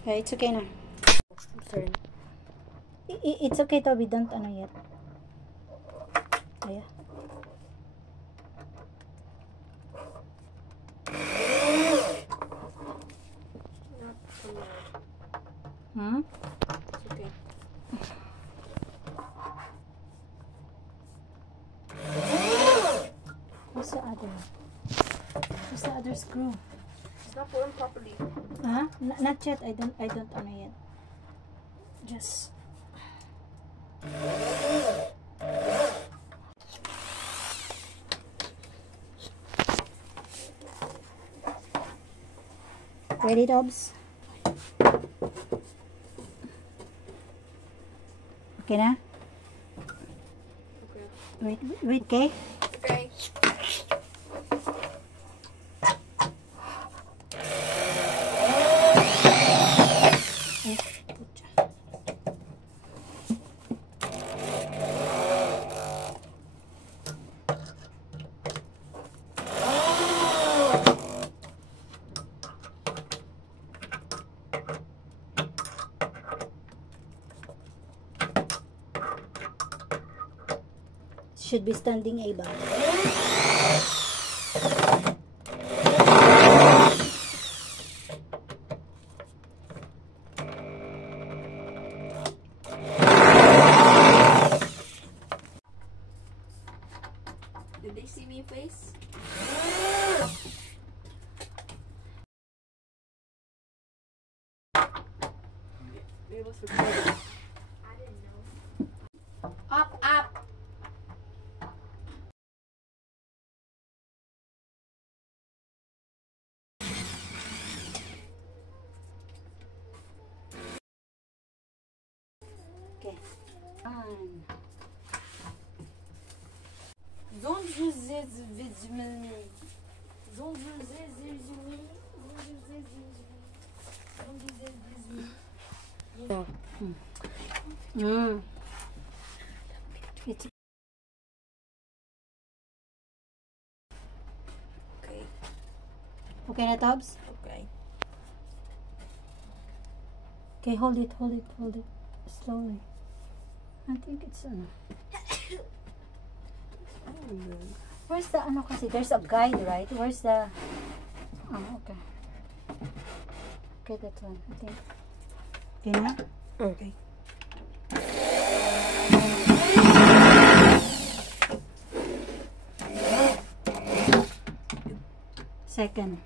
Okay, it's okay na. Sorry. It's okay, Toby. Don't ano yet. Ayan. Hmm? It's okay. What's the other? What's the other screw? It's not formed properly. Huh? Not yet. I don't ano yet. Just ready, Dobbs? Okay na? Okay. Wait, okay? Okay. Should be standing A ba? Did they see me face? It was recording. I didn't know. Up, up. Okay. On. It's Okay. okay na, Tobbs? Okay. Okay, hold it slowly. I think it's where's the ano kasi? There's a guide, right? Where's the okay. Okay, that one. I think. Okay na? Okay. Second.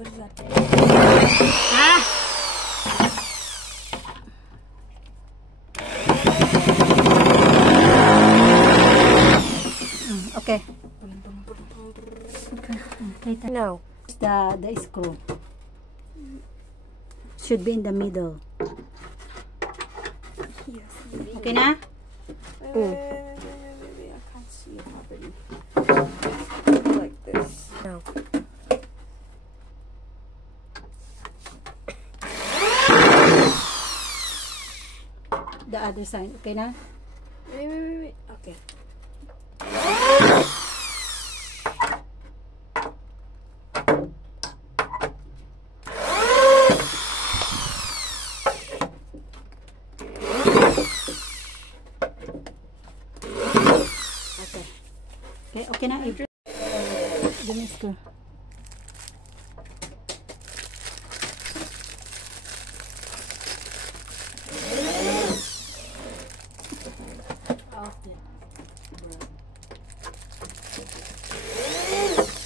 What is that? Ah! Okay. Okay. No. The screw should be in the middle. Yes. Okay na? Wait, I can't see it properly. Like this. No. The other side. Okay na? Wait. Okay. Okay na. Give me screw.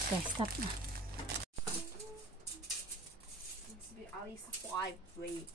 Okay, stop na. Needs to be at least 5 weight.